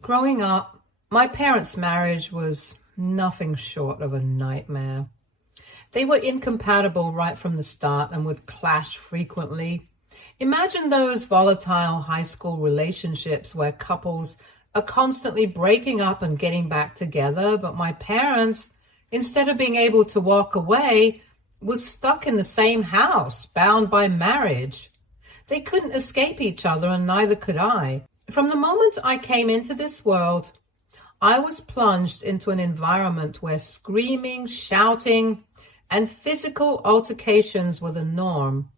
Growing up, my parents' marriage was nothing short of a nightmare. They were incompatible right from the start and would clash frequently. Imagine those volatile high school relationships where couples are constantly breaking up and getting back together, but my parents, instead of being able to walk away, were stuck in the same house, bound by marriage. They couldn't escape each other, and neither could I. From the moment I came into this world, I was plunged into an environment where screaming, shouting, and physical altercations were the norm.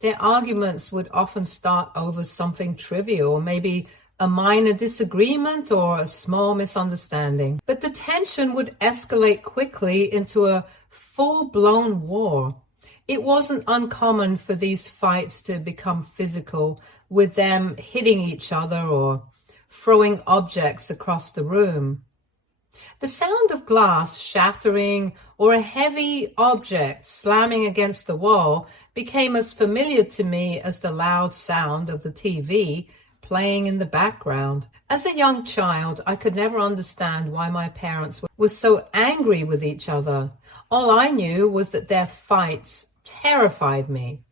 Their arguments would often start over something trivial, maybe a minor disagreement or a small misunderstanding. But the tension would escalate quickly into a full-blown war. It wasn't uncommon for these fights to become physical, with them hitting each other or throwing objects across the room. The sound of glass shattering or a heavy object slamming against the wall became as familiar to me as the loud sound of the TV playing in the background. As a young child, I could never understand why my parents were so angry with each other. All I knew was that their fights terrified me.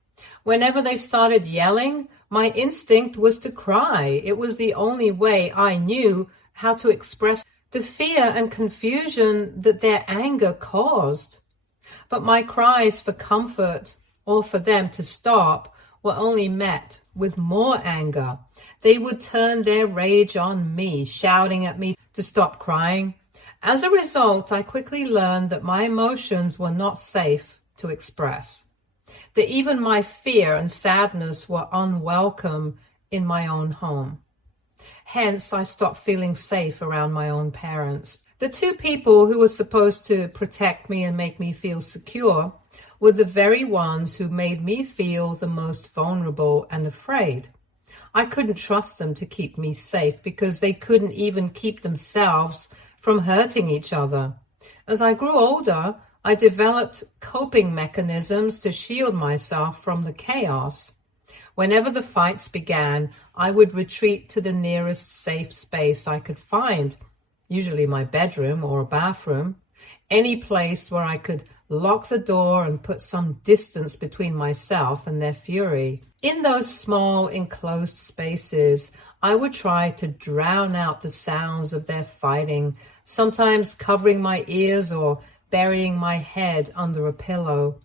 Whenever they started yelling, my instinct was to cry. It was the only way I knew how to express the fear and confusion that their anger caused. But my cries for comfort or for them to stop were only met with more anger. They would turn their rage on me, shouting at me to stop crying. As a result, I quickly learned that my emotions were not safe to express, that even my fear and sadness were unwelcome in my own home. Hence, I stopped feeling safe around my own parents. The two people who were supposed to protect me and make me feel secure were the very ones who made me feel the most vulnerable and afraid. I couldn't trust them to keep me safe because they couldn't even keep themselves from hurting each other. As I grew older, I developed coping mechanisms to shield myself from the chaos. Whenever the fights began, I would retreat to the nearest safe space I could find, usually my bedroom or a bathroom, any place where I could lock the door and put some distance between myself and their fury. In those small enclosed spaces, I would try to drown out the sounds of their fighting, sometimes covering my ears or burying my head under a pillow.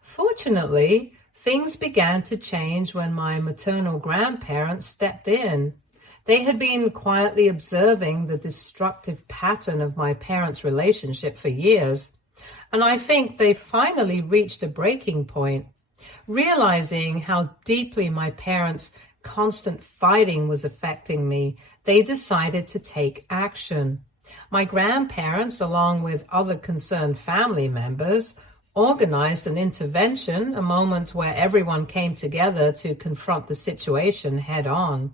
Fortunately, things began to change when my maternal grandparents stepped in. They had been quietly observing the destructive pattern of my parents' relationship for years, and I think they finally reached a breaking point. Realizing how deeply my parents' constant fighting was affecting me, they decided to take action. My grandparents, along with other concerned family members, organized an intervention, a moment where everyone came together to confront the situation head on.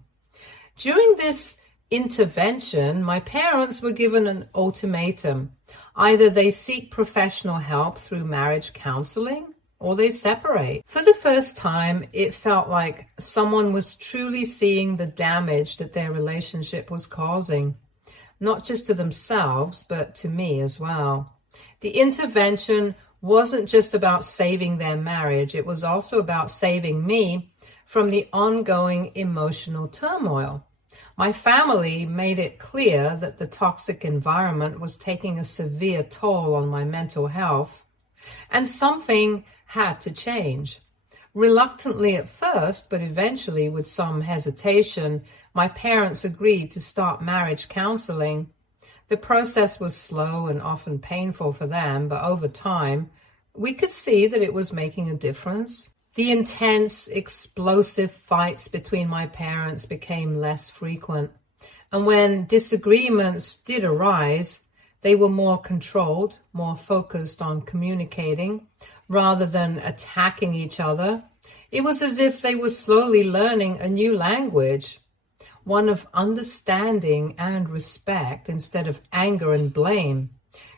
During this intervention, my parents were given an ultimatum. Either they seek professional help through marriage counseling or they separate. For the first time, it felt like someone was truly seeing the damage that their relationship was causing, not just to themselves, but to me as well. The intervention wasn't just about saving their marriage, it was also about saving me from the ongoing emotional turmoil. My family made it clear that the toxic environment was taking a severe toll on my mental health, and something had to change. Reluctantly at first, but eventually with some hesitation, my parents agreed to start marriage counseling. The process was slow and often painful for them, but over time, we could see that it was making a difference. The intense, explosive fights between my parents became less frequent, and when disagreements did arise, they were more controlled, more focused on communicating rather than attacking each other. It was as if they were slowly learning a new language, one of understanding and respect instead of anger and blame.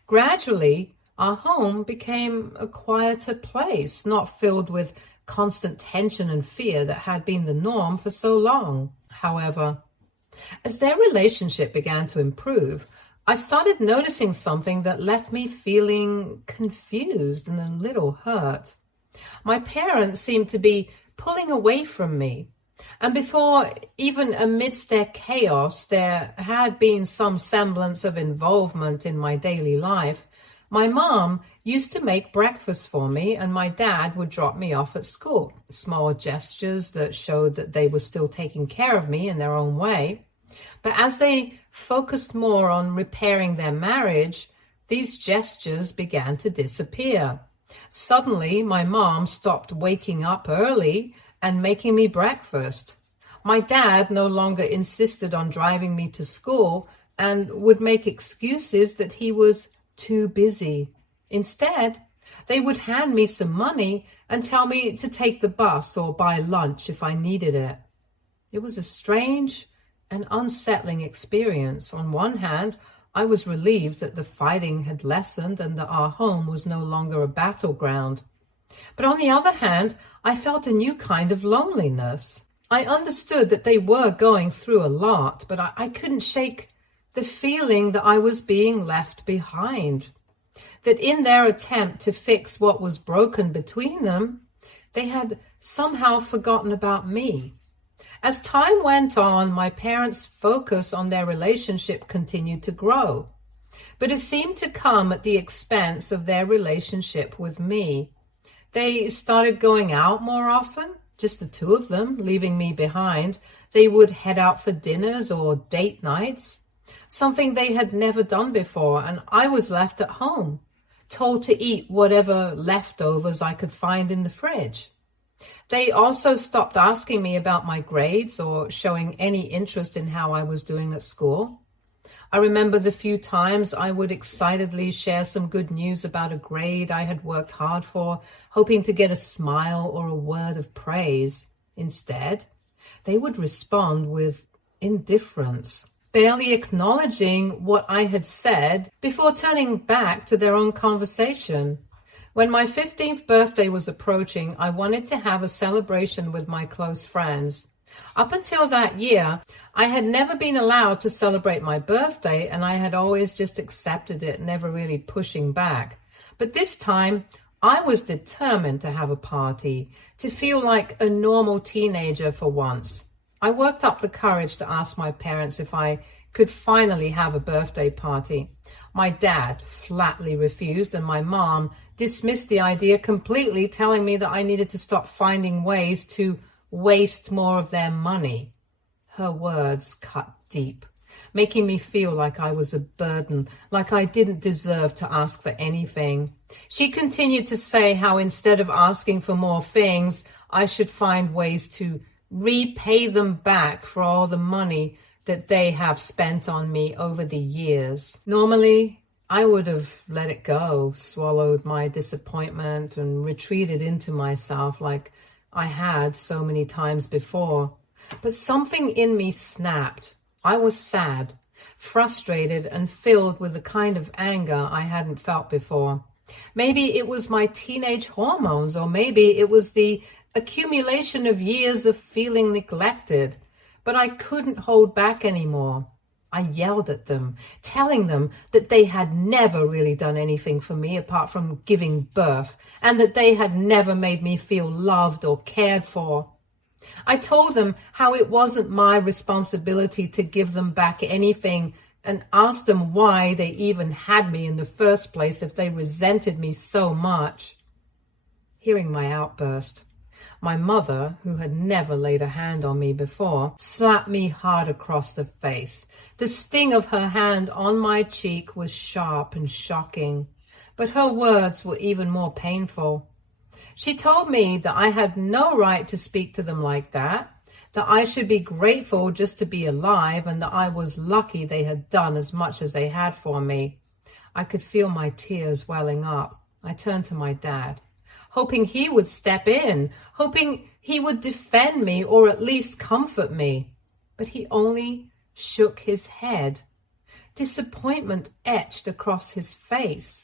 Gradually, our home became a quieter place, not filled with constant tension and fear that had been the norm for so long. However, As their relationship began to improve, I started noticing something that left me feeling confused and a little hurt. My parents seemed to be pulling away from me. And before, even amidst their chaos, there had been some semblance of involvement in my daily life. My mom used to make breakfast for me, and my dad would drop me off at school. Small gestures that showed that they were still taking care of me in their own way. But as they focused more on repairing their marriage, these gestures began to disappear. Suddenly, my mom stopped waking up early and making me breakfast. My dad no longer insisted on driving me to school and would make excuses that he was too busy. Instead, they would hand me some money and tell me to take the bus or buy lunch if I needed it. It was a strange and unsettling experience. On one hand, I was relieved that the fighting had lessened and that our home was no longer a battleground. But on the other hand, I felt a new kind of loneliness. I understood that they were going through a lot, but I couldn't shake the feeling that I was being left behind. That in their attempt to fix what was broken between them, they had somehow forgotten about me. As time went on, my parents' focus on their relationship continued to grow, but it seemed to come at the expense of their relationship with me. They started going out more often, just the two of them, leaving me behind. They would head out for dinners or date nights, something they had never done before, and I was left at home, told to eat whatever leftovers I could find in the fridge. They also stopped asking me about my grades or showing any interest in how I was doing at school. I remember the few times I would excitedly share some good news about a grade I had worked hard for, hoping to get a smile or a word of praise. Instead, they would respond with indifference, barely acknowledging what I had said before turning back to their own conversation. When my 15th birthday was approaching, I wanted to have a celebration with my close friends. Up until that year, I had never been allowed to celebrate my birthday, and I had always just accepted it, never really pushing back. But this time, I was determined to have a party, to feel like a normal teenager for once. I worked up the courage to ask my parents if I could finally have a birthday party. My dad flatly refused, and my mom dismissed the idea completely, telling me that I needed to stop finding ways to waste more of their money. Her words cut deep, making me feel like I was a burden, like I didn't deserve to ask for anything. She continued to say how instead of asking for more things, I should find ways to repay them back for all the money that they have spent on me over the years. Normally, I would have let it go, swallowed my disappointment, and retreated into myself like I had so many times before. But something in me snapped. I was sad, frustrated, and filled with the kind of anger I hadn't felt before. Maybe it was my teenage hormones, or maybe it was the accumulation of years of feeling neglected. But I couldn't hold back anymore. I yelled at them, telling them that they had never really done anything for me apart from giving birth, and that they had never made me feel loved or cared for. I told them how it wasn't my responsibility to give them back anything, and asked them why they even had me in the first place if they resented me so much. Hearing my outburst, my mother, who had never laid a hand on me before, slapped me hard across the face. The sting of her hand on my cheek was sharp and shocking, but her words were even more painful. She told me that I had no right to speak to them like that I should be grateful just to be alive, and that I was lucky they had done as much as they had for me. I could feel my tears welling up. I turned to my dad, hoping he would step in, hoping he would defend me or at least comfort me. But he only shook his head. Disappointment etched across his face.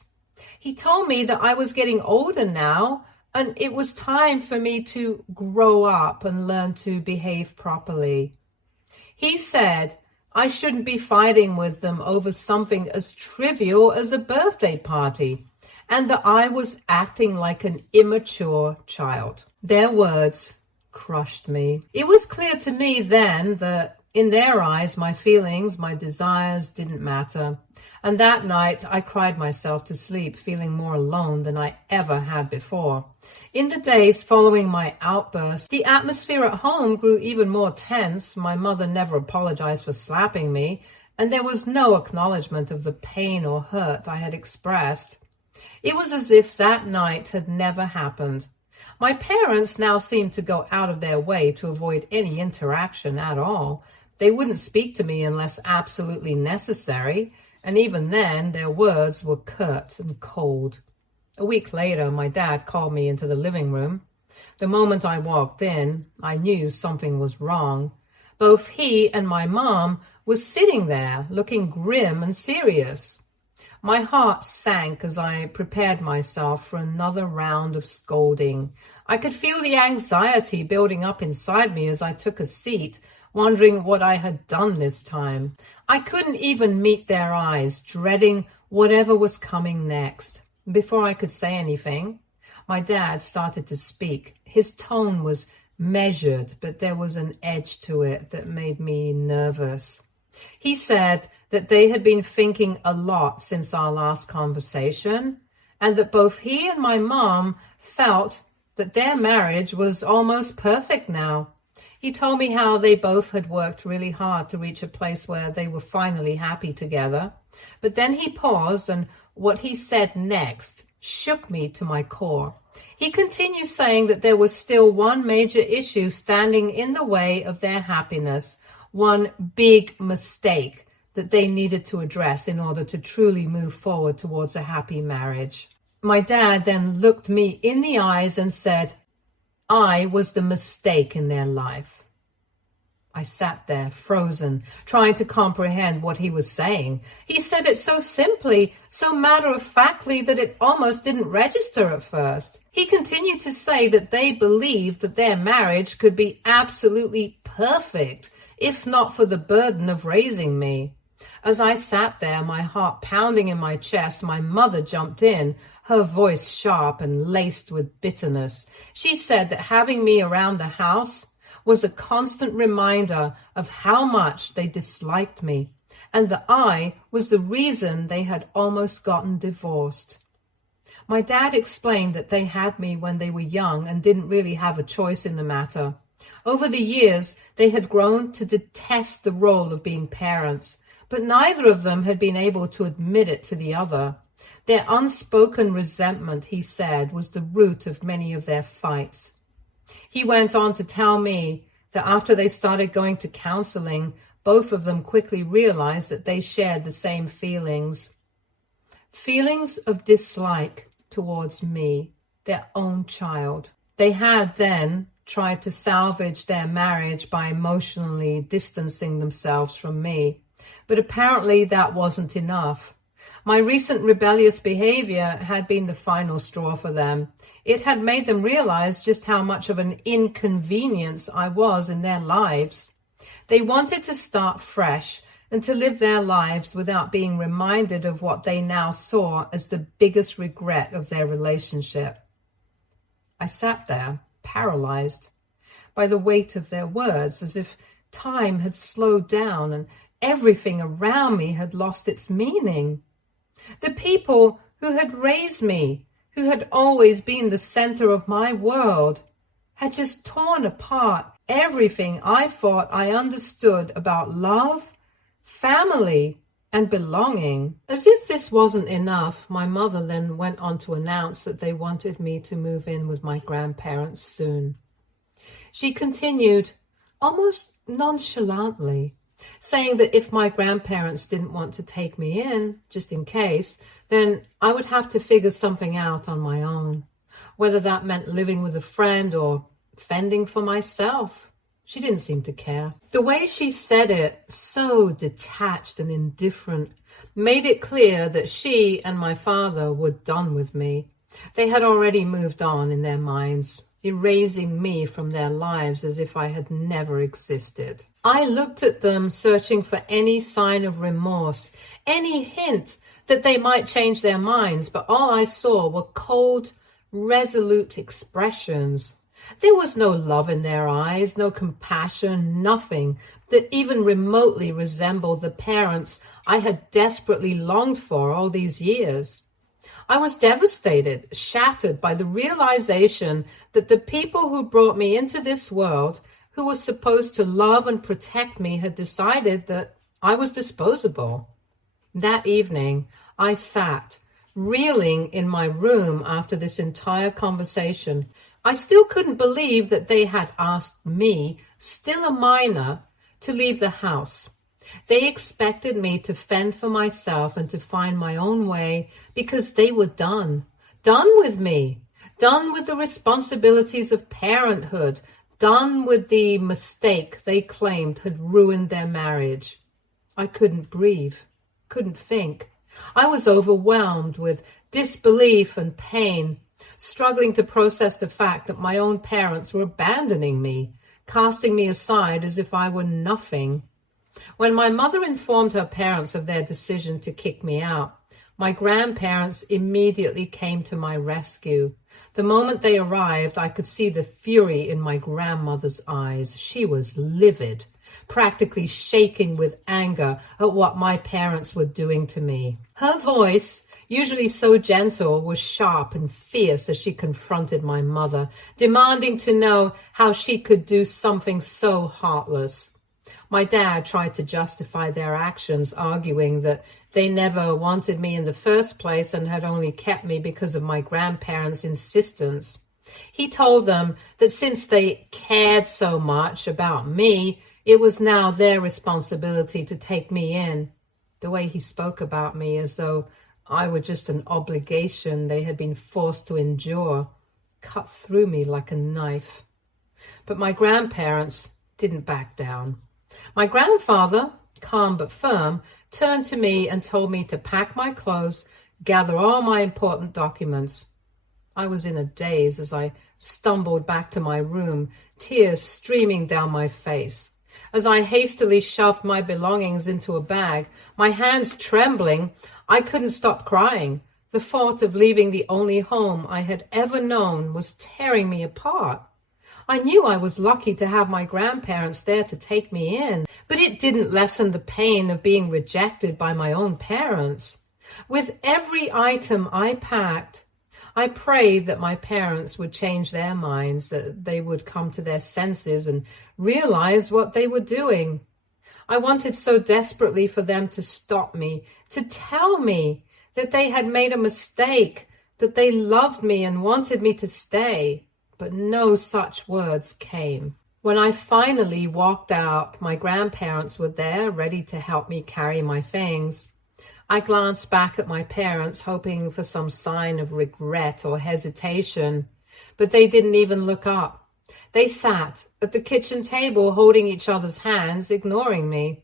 He told me that I was getting older now, and it was time for me to grow up and learn to behave properly. He said I shouldn't be fighting with them over something as trivial as a birthday party, and that I was acting like an immature child. Their words crushed me. It was clear to me then that in their eyes, my feelings, my desires didn't matter. And that night, I cried myself to sleep, feeling more alone than I ever had before. In the days following my outburst, the atmosphere at home grew even more tense. My mother never apologized for slapping me, and there was no acknowledgement of the pain or hurt I had expressed. It was as if that night had never happened. My parents now seemed to go out of their way to avoid any interaction at all. They wouldn't speak to me unless absolutely necessary, and even then their words were curt and cold. A week later, my dad called me into the living room. The moment I walked in, I knew something was wrong. Both he and my mom were sitting there, looking grim and serious. My heart sank as I prepared myself for another round of scolding. I could feel the anxiety building up inside me as I took a seat, wondering what I had done this time. I couldn't even meet their eyes, dreading whatever was coming next. Before I could say anything, my dad started to speak. His tone was measured, but there was an edge to it that made me nervous. He said that they had been thinking a lot since our last conversation, and that both he and my mom felt that their marriage was almost perfect now. He told me how they both had worked really hard to reach a place where they were finally happy together. But then he paused, and what he said next shook me to my core. He continued saying that there was still one major issue standing in the way of their happiness, one big mistake that they needed to address in order to truly move forward towards a happy marriage. My dad then looked me in the eyes and said, I was the mistake in their life. I sat there, frozen, trying to comprehend what he was saying. He said it so simply, so matter-of-factly that it almost didn't register at first. He continued to say that they believed that their marriage could be absolutely perfect, if not for the burden of raising me. As I sat there, my heart pounding in my chest, my mother jumped in, her voice sharp and laced with bitterness. She said that having me around the house was a constant reminder of how much they disliked me, and that I was the reason they had almost gotten divorced. My dad explained that they had me when they were young and didn't really have a choice in the matter. Over the years, they had grown to detest the role of being parents, but neither of them had been able to admit it to the other. Their unspoken resentment, he said, was the root of many of their fights. He went on to tell me that after they started going to counseling, both of them quickly realized that they shared the same feelings. Feelings of dislike towards me, their own child. They had then tried to salvage their marriage by emotionally distancing themselves from me. But apparently that wasn't enough. My recent rebellious behavior had been the final straw for them. It had made them realize just how much of an inconvenience I was in their lives. They wanted to start fresh and to live their lives without being reminded of what they now saw as the biggest regret of their relationship. I sat there, paralyzed by the weight of their words, as if time had slowed down and everything around me had lost its meaning. The people who had raised me, who had always been the center of my world, had just torn apart everything I thought I understood about love, family, and belonging. As if this wasn't enough, my mother then went on to announce that they wanted me to move in with my grandparents soon. She continued, almost nonchalantly, saying that if my grandparents didn't want to take me in, just in case, then I would have to figure something out on my own, whether that meant living with a friend or fending for myself. She didn't seem to care. The way she said it, so detached and indifferent, made it clear that she and my father were done with me. They had already moved on in their minds. erasing me from their lives as if I had never existed. I looked at them, searching for any sign of remorse, any hint that they might change their minds, but all I saw were cold, resolute expressions. There was no love in their eyes, no compassion, nothing that even remotely resembled the parents I had desperately longed for all these years. I was devastated, shattered by the realization that the people who brought me into this world, who were supposed to love and protect me, had decided that I was disposable. That evening, I sat, reeling in my room after this entire conversation. I still couldn't believe that they had asked me, still a minor, to leave the house. They expected me to fend for myself and to find my own way because they were done with me, done with the responsibilities of parenthood, done with the mistake they claimed had ruined their marriage. I couldn't breathe, couldn't think. I was overwhelmed with disbelief and pain, struggling to process the fact that my own parents were abandoning me, casting me aside as if I were nothing. When my mother informed her parents of their decision to kick me out, my grandparents immediately came to my rescue. The moment they arrived, I could see the fury in my grandmother's eyes. She was livid, practically shaking with anger at what my parents were doing to me. Her voice, usually so gentle, was sharp and fierce as she confronted my mother, demanding to know how she could do something so heartless. My dad tried to justify their actions, arguing that they never wanted me in the first place and had only kept me because of my grandparents' insistence. He told them that since they cared so much about me, it was now their responsibility to take me in. The way he spoke about me as though I were just an obligation they had been forced to endure cut through me like a knife. But my grandparents didn't back down. My grandfather, calm but firm, turned to me and told me to pack my clothes, gather all my important documents. I was in a daze as I stumbled back to my room, tears streaming down my face. As I hastily shoved my belongings into a bag, my hands trembling, I couldn't stop crying. The thought of leaving the only home I had ever known was tearing me apart. I knew I was lucky to have my grandparents there to take me in, but it didn't lessen the pain of being rejected by my own parents. With every item I packed, I prayed that my parents would change their minds, that they would come to their senses and realize what they were doing. I wanted so desperately for them to stop me, to tell me that they had made a mistake, that they loved me and wanted me to stay. But no such words came. When I finally walked out, my grandparents were there, ready to help me carry my things. I glanced back at my parents, hoping for some sign of regret or hesitation, but they didn't even look up. They sat at the kitchen table, holding each other's hands, ignoring me.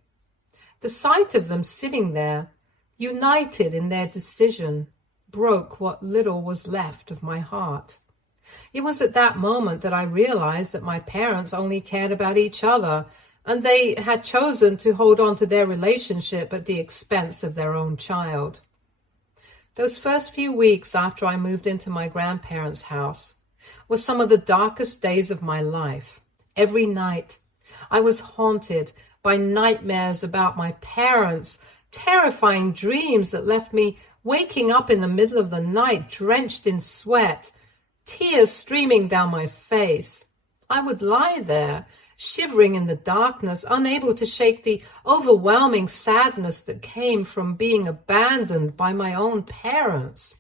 The sight of them sitting there, united in their decision, broke what little was left of my heart. It was at that moment that I realized that my parents only cared about each other, and they had chosen to hold on to their relationship at the expense of their own child. Those first few weeks after I moved into my grandparents' house were some of the darkest days of my life. Every night, I was haunted by nightmares about my parents, terrifying dreams that left me waking up in the middle of the night drenched in sweat, tears streaming down my face. I would lie there, shivering in the darkness, unable to shake the overwhelming sadness that came from being abandoned by my own parents.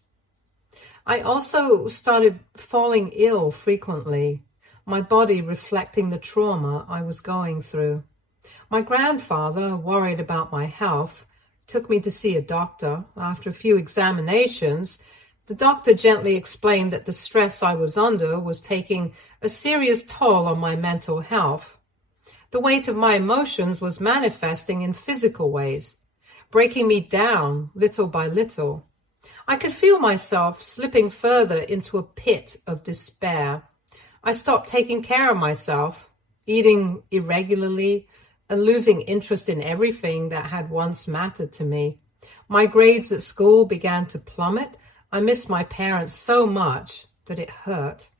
I also started falling ill frequently, my body reflecting the trauma I was going through. My grandfather, worried about my health, took me to see a doctor. After a few examinations, the doctor gently explained that the stress I was under was taking a serious toll on my mental health. The weight of my emotions was manifesting in physical ways, breaking me down little by little. I could feel myself slipping further into a pit of despair. I stopped taking care of myself, eating irregularly, and losing interest in everything that had once mattered to me. My grades at school began to plummet. I missed my parents so much that it hurt.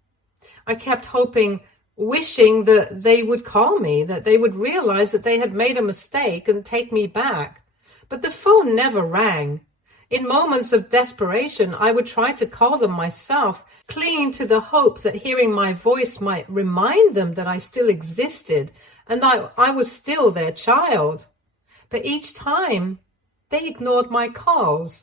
I kept hoping, wishing that they would call me, that they would realize that they had made a mistake and take me back. But the phone never rang. In moments of desperation, I would try to call them myself, clinging to the hope that hearing my voice might remind them that I still existed and I was still their child. But each time, they ignored my calls,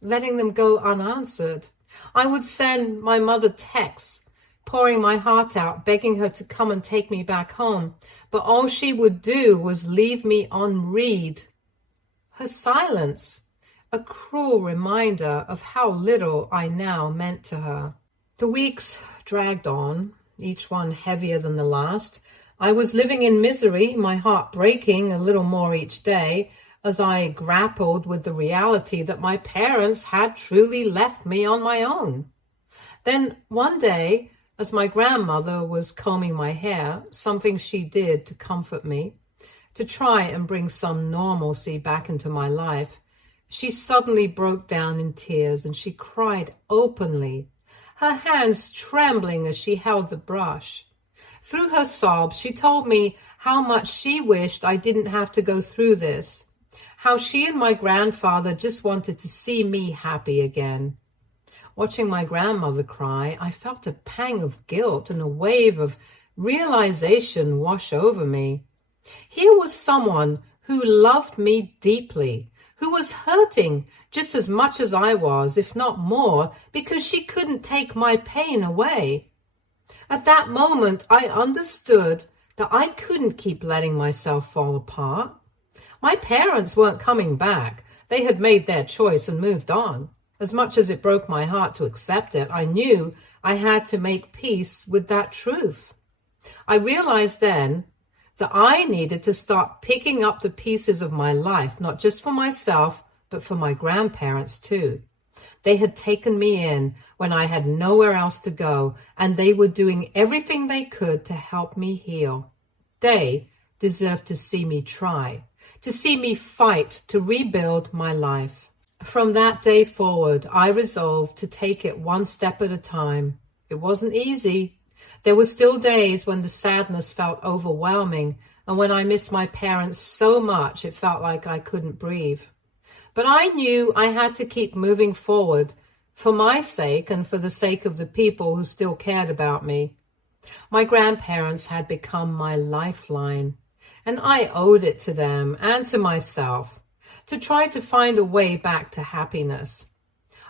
letting them go unanswered. I would send my mother texts, pouring my heart out, begging her to come and take me back home. But all she would do was leave me on read. Her silence, a cruel reminder of how little I now meant to her. The weeks dragged on, each one heavier than the last. I was living in misery, my heart breaking a little more each day, as I grappled with the reality that my parents had truly left me on my own. Then one day, as my grandmother was combing my hair, something she did to comfort me, to try and bring some normalcy back into my life, she suddenly broke down in tears and she cried openly, her hands trembling as she held the brush. Through her sobs, she told me how much she wished I didn't have to go through this, how she and my grandfather just wanted to see me happy again. Watching my grandmother cry, I felt a pang of guilt and a wave of realization wash over me. Here was someone who loved me deeply, who was hurting just as much as I was, if not more, because she couldn't take my pain away. At that moment, I understood that I couldn't keep letting myself fall apart. My parents weren't coming back. They had made their choice and moved on. As much as it broke my heart to accept it, I knew I had to make peace with that truth. I realized then that I needed to start picking up the pieces of my life, not just for myself, but for my grandparents too. They had taken me in when I had nowhere else to go, and they were doing everything they could to help me heal. They deserved to see me try, to see me fight to rebuild my life. From that day forward, I resolved to take it one step at a time. It wasn't easy. There were still days when the sadness felt overwhelming, and when I missed my parents so much it felt like I couldn't breathe. But I knew I had to keep moving forward for my sake and for the sake of the people who still cared about me. My grandparents had become my lifeline, and I owed it to them and to myself to try to find a way back to happiness.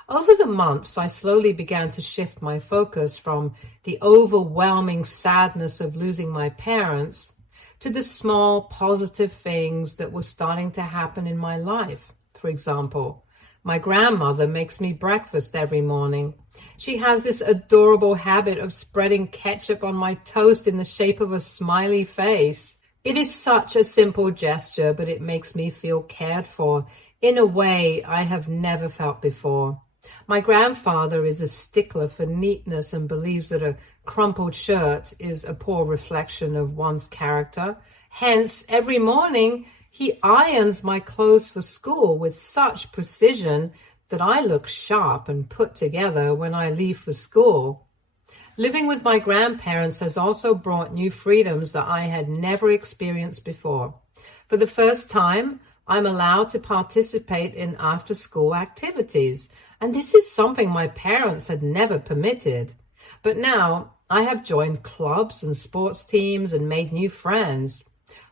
Over the months, I slowly began to shift my focus from the overwhelming sadness of losing my parents to the small positive things that were starting to happen in my life. For example, my grandmother makes me breakfast every morning. She has this adorable habit of spreading ketchup on my toast in the shape of a smiley face. It is such a simple gesture, but it makes me feel cared for in a way I have never felt before. My grandfather is a stickler for neatness and believes that a crumpled shirt is a poor reflection of one's character. Hence, every morning, he irons my clothes for school with such precision that I look sharp and put together when I leave for school. Living with my grandparents has also brought new freedoms that I had never experienced before. For the first time, I'm allowed to participate in after-school activities, and this is something my parents had never permitted. But now I have joined clubs and sports teams and made new friends.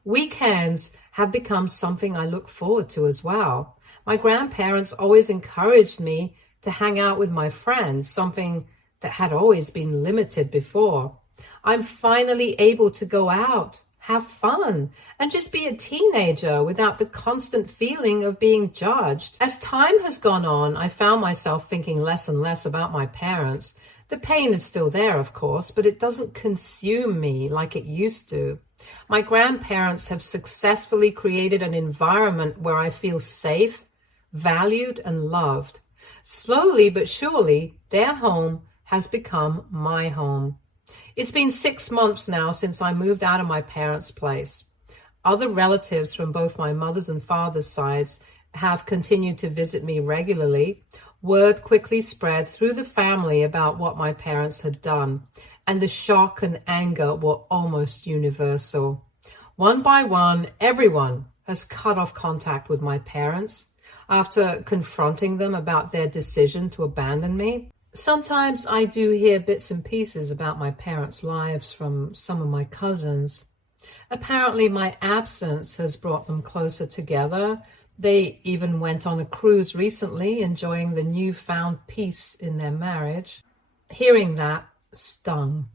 Weekends have become something I look forward to as well. My grandparents always encouraged me to hang out with my friends, something that had always been limited before. I'm finally able to go out, have fun, and just be a teenager without the constant feeling of being judged. As time has gone on, I found myself thinking less and less about my parents. The pain is still there, of course, but it doesn't consume me like it used to. My grandparents have successfully created an environment where I feel safe, valued, and loved. Slowly but surely, their home has become my home. It's been 6 months now since I moved out of my parents' place. Other relatives from both my mother's and father's sides have continued to visit me regularly. Word quickly spread through the family about what my parents had done, and the shock and anger were almost universal. One by one, everyone has cut off contact with my parents after confronting them about their decision to abandon me. Sometimes I do hear bits and pieces about my parents' lives from some of my cousins. Apparently, my absence has brought them closer together. They even went on a cruise recently, enjoying the newfound peace in their marriage. Hearing that stung,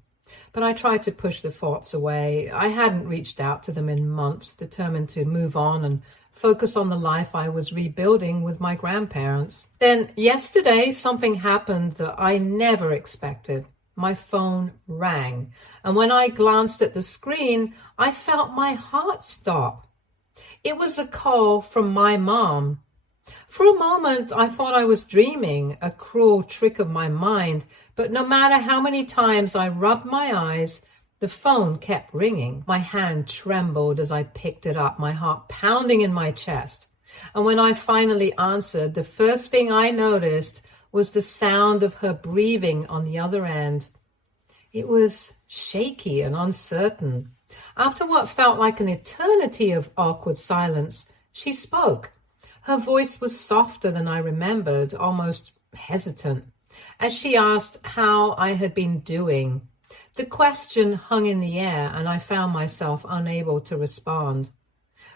but I tried to push the thoughts away. I hadn't reached out to them in months, determined to move on and focus on the life I was rebuilding with my grandparents. Then yesterday, something happened that I never expected. My phone rang, and when I glanced at the screen, I felt my heart stop. It was a call from my mom. For a moment, I thought I was dreaming, a cruel trick of my mind, but no matter how many times I rubbed my eyes, the phone kept ringing. My hand trembled as I picked it up, my heart pounding in my chest. And when I finally answered, the first thing I noticed was the sound of her breathing on the other end. It was shaky and uncertain. After what felt like an eternity of awkward silence, she spoke. Her voice was softer than I remembered, almost hesitant, as she asked how I had been doing. The question hung in the air, and I found myself unable to respond.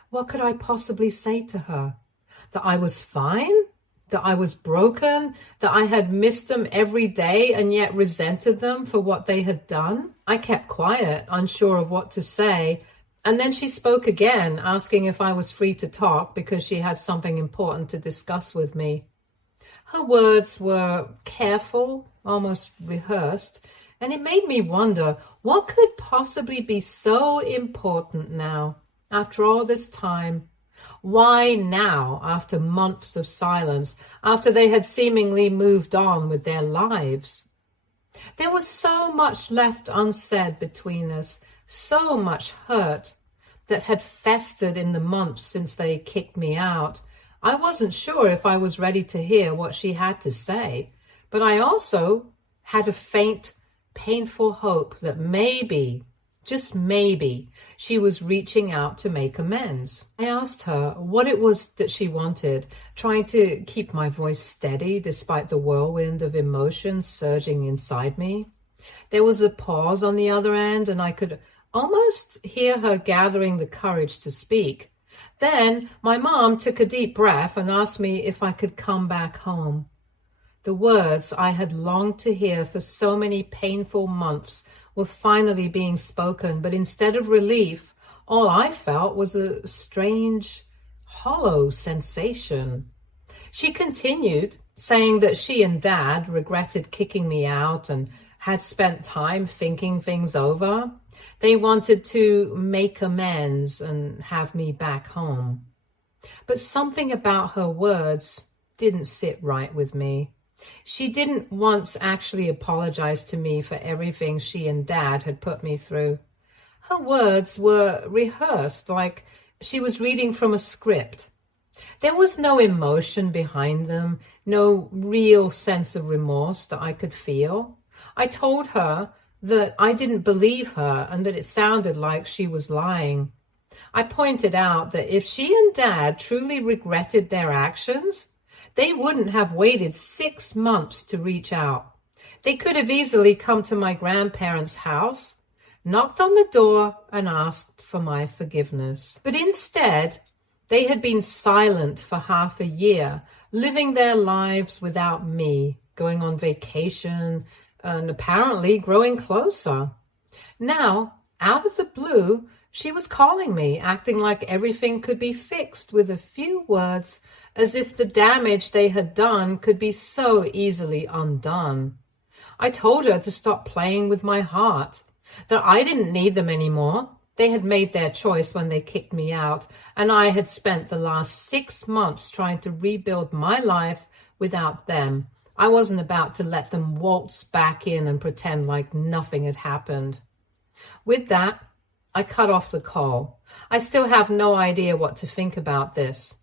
What could I possibly say to her? That I was fine? That I was broken? That I had missed them every day and yet resented them for what they had done? I kept quiet, unsure of what to say, and then she spoke again, asking if I was free to talk because she had something important to discuss with me. Her words were careful, almost rehearsed, and it made me wonder what could possibly be so important now, after all this time. Why now, after months of silence, after they had seemingly moved on with their lives? There was so much left unsaid between us, so much hurt that had festered in the months since they kicked me out. I wasn't sure if I was ready to hear what she had to say, but I also had a faint, painful hope that maybe, just maybe, she was reaching out to make amends. I asked her what it was that she wanted, trying to keep my voice steady despite the whirlwind of emotions surging inside me. There was a pause on the other end, and I could almost hear her gathering the courage to speak. Then my mom took a deep breath and asked me if I could come back home. The words I had longed to hear for so many painful months were finally being spoken, but instead of relief, all I felt was a strange, hollow sensation. She continued, saying that she and Dad regretted kicking me out and had spent time thinking things over. They wanted to make amends and have me back home. But something about her words didn't sit right with me. She didn't once actually apologize to me for everything she and Dad had put me through. Her words were rehearsed, like she was reading from a script. There was no emotion behind them, no real sense of remorse that I could feel. I told her that I didn't believe her and that it sounded like she was lying. I pointed out that if she and Dad truly regretted their actions, they wouldn't have waited 6 months to reach out. They could have easily come to my grandparents' house, knocked on the door, and asked for my forgiveness. But instead, they had been silent for half a year, living their lives without me, going on vacation, and apparently growing closer. Now, out of the blue, she was calling me, acting like everything could be fixed with a few words, as if the damage they had done could be so easily undone. I told her to stop playing with my heart, that I didn't need them anymore. They had made their choice when they kicked me out, and I had spent the last 6 months trying to rebuild my life without them. I wasn't about to let them waltz back in and pretend like nothing had happened. With that, I cut off the call. I still have no idea what to think about this.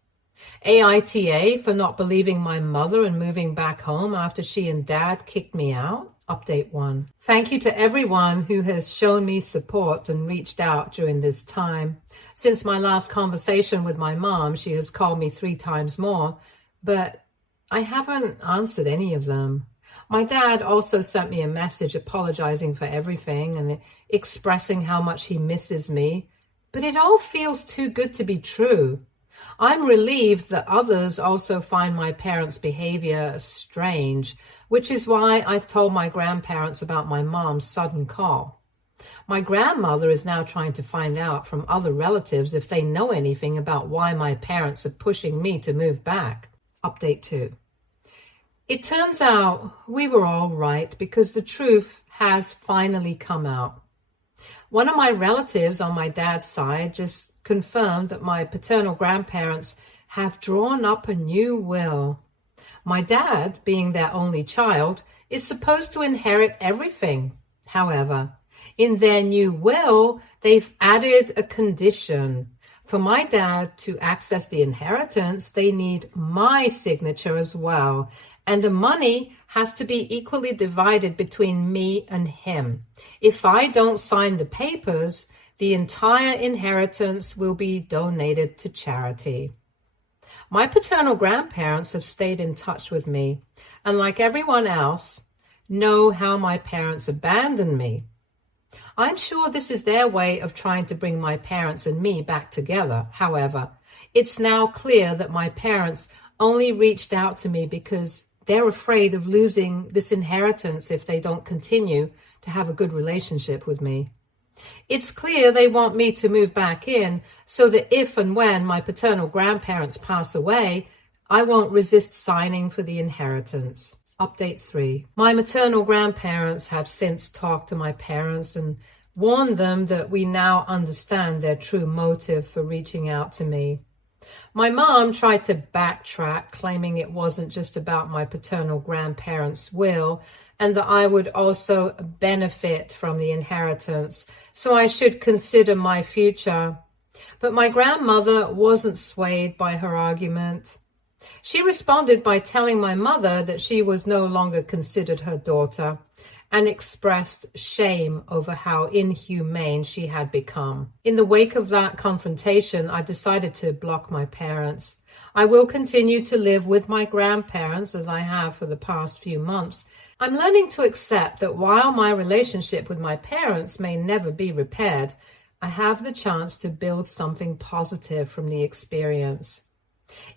AITA for not believing my mother and moving back home after she and Dad kicked me out. Update 1. Thank you to everyone who has shown me support and reached out during this time. Since my last conversation with my mom, she has called me 3 times more, but I haven't answered any of them. My dad also sent me a message apologizing for everything and expressing how much he misses me, but it all feels too good to be true. I'm relieved that others also find my parents' behavior strange, which is why I've told my grandparents about my mom's sudden call. My grandmother is now trying to find out from other relatives if they know anything about why my parents are pushing me to move back. Update 2. It turns out we were all right because the truth has finally come out. One of my relatives on my dad's side just confirmed that my paternal grandparents have drawn up a new will. My dad, being their only child, is supposed to inherit everything. However, in their new will, they've added a condition. For my dad to access the inheritance, they need my signature as well, and the money has to be equally divided between me and him. If I don't sign the papers, the entire inheritance will be donated to charity. My paternal grandparents have stayed in touch with me, and like everyone else, know how my parents abandoned me. I'm sure this is their way of trying to bring my parents and me back together. However, it's now clear that my parents only reached out to me because they're afraid of losing this inheritance if they don't continue to have a good relationship with me. It's clear they want me to move back in so that if and when my paternal grandparents pass away, I won't resist signing for the inheritance. Update 3. My maternal grandparents have since talked to my parents and warned them that we now understand their true motive for reaching out to me. My mom tried to backtrack, claiming it wasn't just about my paternal grandparents' will and that I would also benefit from the inheritance, so I should consider my future. But my grandmother wasn't swayed by her argument. She responded by telling my mother that she was no longer considered her daughter and expressed shame over how inhumane she had become. In the wake of that confrontation, I decided to block my parents. I will continue to live with my grandparents as I have for the past few months. I'm learning to accept that while my relationship with my parents may never be repaired, I have the chance to build something positive from the experience.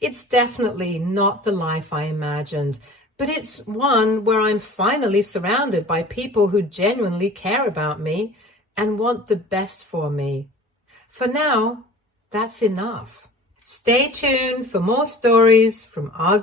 It's definitely not the life I imagined, but it's one where I'm finally surrounded by people who genuinely care about me and want the best for me. For now, that's enough. Stay tuned for more stories from our